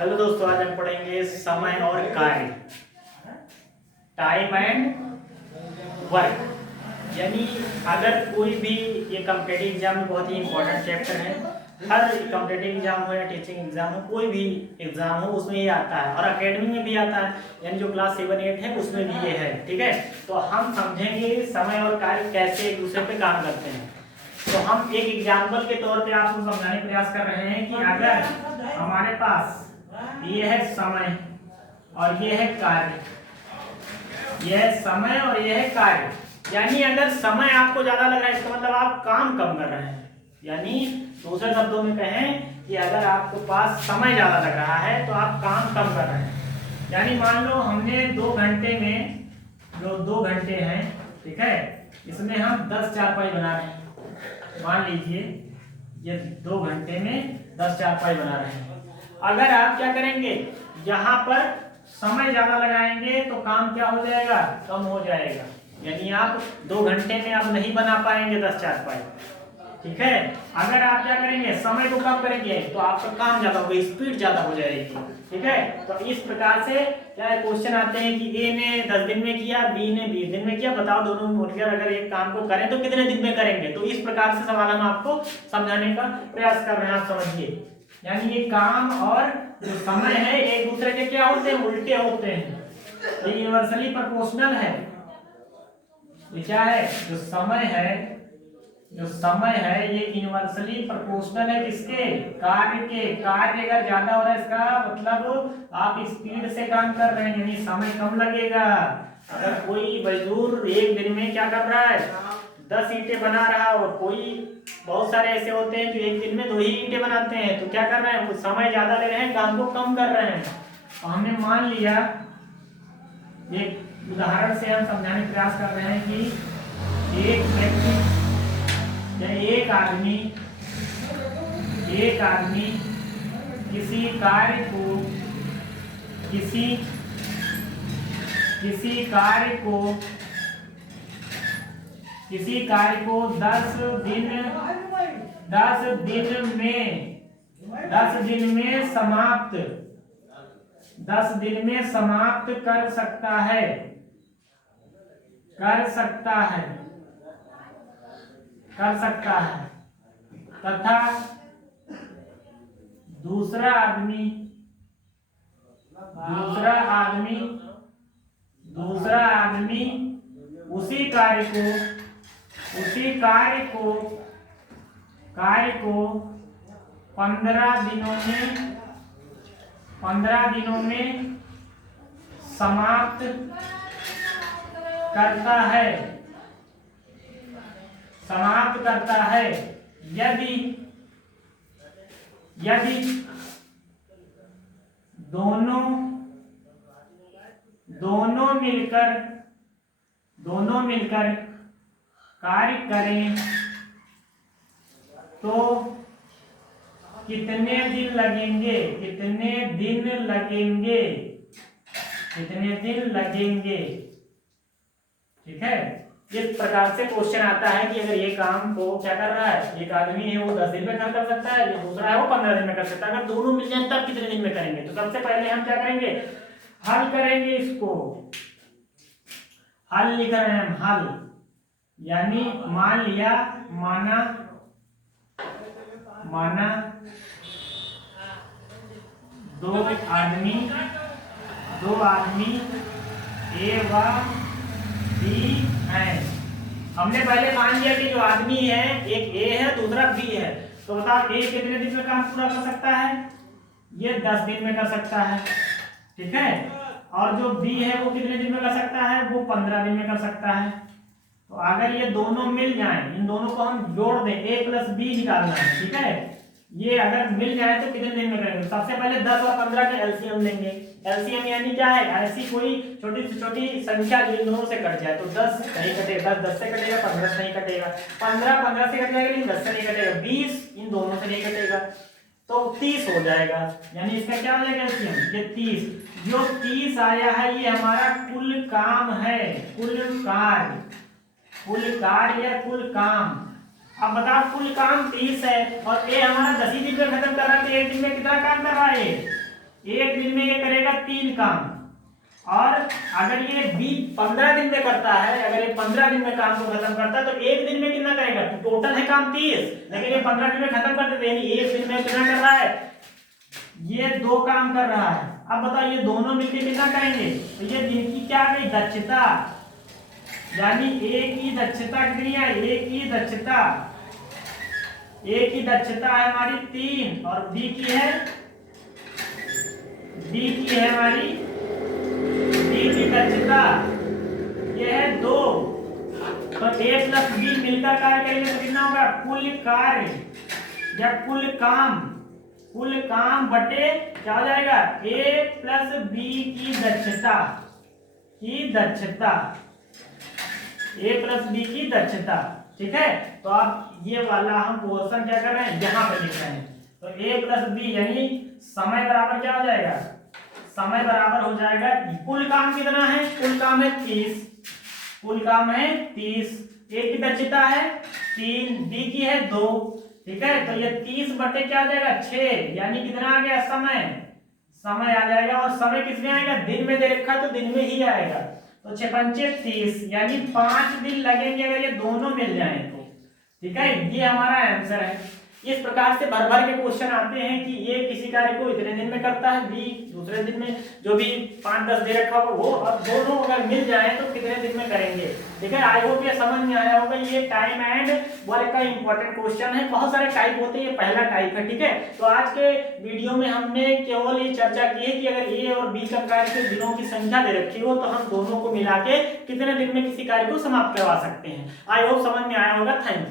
Hello दोस्तों, आज हम पढ़ेंगे समय और कार्य, टाइम एंड वर्क। यानी अगर कोई भी ये कॉम्पिटेटिव एग्जाम में बहुत ही इंपॉर्टेंट चैप्टर है। हर कॉम्पिटेटिव एग्जाम हो या टीचिंग एग्जाम हो, कोई भी एग्जाम हो उसमें ये आता है और एकेडमी में भी आता है। यानी जो क्लास 7-8 है उसमें भी ये है। ठीक है, तो हम समझेंगे समय और कार्य कैसे एक दूसरे पे काम करते हैं। तो हम एक एग्जाम्पल के तौर पे आपको समझाने का प्रयास कर रहे हैं कि अगर हमारे पास ये है समय और ये है कार्य, ये है समय और ये है कार्य। यानी अगर समय आपको ज्यादा लग रहा है इसका मतलब आप काम कम कर रहे हैं। यानी दूसरे शब्दों में कहें कि अगर आपके पास समय ज्यादा लग रहा है तो आप काम कम कर रहे हैं। यानी मान लो हमने 2 घंटे में, जो 2 घंटे हैं, ठीक है, इसमें हम 10 चारपाई बना रहे हैं। मान लीजिए ये 2 घंटे में 10 चारपाई बना रहे हैं। अगर आप क्या करेंगे, यहाँ पर समय ज्यादा लगाएंगे तो काम क्या हो जाएगा, कम हो जाएगा। यानी आप 2 घंटे में आप नहीं बना पाएंगे 10 चारपाई। ठीक है, अगर आप क्या करेंगे, समय को कम करेंगे तो आपका काम ज्यादा होगा, स्पीड ज्यादा हो जाएगी। ठीक है, तो इस प्रकार से क्या क्वेश्चन आते हैं कि ए ने 10 दिन में किया, बी ने 20 दिन में किया, बताओ दोनों मिलकर अगर एक काम को करें तो कितने दिन में करेंगे। तो इस प्रकार से सवाल हम आपको समझाने का प्रयास कर रहे हैं, आप समझिए। यानी ये काम और जो समय है एक दूसरे के क्या होते हैं, उल्टे होते हैं। ये यूनिवर्सली प्रोपोर्शनल है। ये क्या है, जो समय है, जो समय है ये यूनिवर्सली प्रोपोर्शनल है किसके, कार्य के। कार्य अगर ज्यादा हो रहा है इसका मतलब आप स्पीड से काम कर रहे हैं, यानी समय कम लगेगा। अगर कोई मजदूर एक दिन में क्या कर रहा है, 10 ईंटें बना रहा है, और कोई बहुत सारे ऐसे होते हैं जो एक दिन में 2 ही ईंटें बनाते हैं, तो क्या कर रहे हैं, वो समय ज्यादा ले रहे हैं, काम को कम कर रहे हैं। तो हमने मान लिया, एक उदाहरण से हम समझाने का प्रयास कर रहे हैं कि एक व्यक्ति या एक आदमी किसी कार्य को किसी कार्य को 10 दिन में समाप्त कर सकता है तथा दूसरा आदमी उसी कार्य को 15 दिनों में समाप्त करता है। यदि दोनों मिलकर कार्य करें तो कितने दिन लगेंगे। ठीक है, इस प्रकार से क्वेश्चन आता है कि अगर ये काम को क्या कर रहा है, एक आदमी है वो 10 दिन में कर सकता है, जो दूसरा है वो 15 दिन में कर सकता है। अगर दोनों मिल जाए तब कितने दिन में करेंगे। तो सबसे पहले हम क्या करेंगे, हल करेंगे। इसको हल लिख रहे हैं हम, हल। यानी मान लिया, माना 2 आदमी ए व बी है। हमने पहले मान लिया कि जो आदमी है एक ए है, दूसरा बी है। तो बताओ ए कितने दिन में काम पूरा कर सकता है, ये 10 दिन में कर सकता है। ठीक है, और जो बी है वो कितने दिन में कर सकता है, वो 15 दिन में कर सकता है। तो अगर ये दोनों मिल जाएं, इन दोनों को हम जोड़ दें, ए प्लस बी निकालना है। ठीक है, ये अगर मिल जाए तो कितने दिन में करेंगे। सबसे पहले 10 और 15 का एलसीएम लेंगे। एलसीएम यानी क्या है, ऐसी कोई छोटी से छोटी संख्या जो इन दोनों से कट जाए। तो 10 नहीं कटेगा, 10 से कटेगा, 15 से नहीं कटेगा, 15 से कट जाएगा, लेकिन 10 से नहीं कटेगा, 20 इन दोनों से नहीं कटेगा, तो 30 हो जाएगा। यानी इसका क्या हो जाएगा एलसीएम, ये 30। जो 30 आया है ये हमारा कुल काम है, कुल कार्य या कुल काम। अब बताओ कुल काम 30 है और ये हमारा 10 ही दिन में खत्म कर रहा है, तो एक दिन में कितना काम कर रहा है, एक दिन में ये करेगा 3 काम। और अगर ये बी 15 दिन में करता है, अगर ये 15 दिन में काम को खत्म करता है तो एक दिन में कितना करेगा? तो टोटल है काम 30, लेकिन ये 15 दिन में खत्म कर देते, यानी एक दिन में कितना कर रहा है? ये 2 काम कर रहा है। अब बताओ ये दोनों मिलकर कितना करेंगे? तो ये दिन की क्या गई? दक्षता, यानी ए की दक्षता कितनी है? ए की दक्षता है हमारी 3 और बी की है हमारी बी की दक्षता ये है 2। तो ए प्लस बी मिलकर कार्य करेंगे तो कितना होगा? कुल कार्य या कुल काम बटे क्या हो जाएगा? ए प्लस बी की दक्षता ए प्लस बी की दक्षता। ठीक है, तो आप ये वाला हम क्वेश्चन क्या कर रहे हैं? यहाँ पे लिख रहे हैं। तो ए प्लस बी यानी समय बराबर क्या हो जाएगा? समय बराबर हो जाएगा, कुल काम कितना है? कुल काम है 30। ए की दक्षता है 3, बी की है 2। ठीक है, तो ये 30 बटे क्या हो जाएगा? 6, यानी कितना आ गया? समय आ जाएगा। और समय किसमें आएगा? दिन में दे रखा है तो दिन में ही आएगा। तो 6 पंचे 30, यानी 5 दिन लगेंगे अगर ये दोनों मिल जाए तो। ठीक है, ये हमारा आंसर है। इस प्रकार से भर भर के क्वेश्चन आते हैं कि ये किसी कार्य को इतने दिन में करता है, बी दूसरे दिन में, जो भी 5-10 दे रखा होगा वो, और दोनों अगर मिल जाए तो कितने दिन में करेंगे। ठीक है, आई होप ये समझ में आया होगा। ये टाइम एंड वर्क का इंपॉर्टेंट क्वेश्चन है। बहुत सारे टाइप होते हैं, ये पहला टाइप है। ठीक है, तो आज के वीडियो में हमने केवल ये चर्चा की है कि अगर ए और बी का कार्य के दिनों की संख्या दे रखी हो तो हम दोनों को मिला के कितने दिन में किसी कार्य को समाप्त करवा सकते हैं। आई होप समझ में आया होगा। Thank you.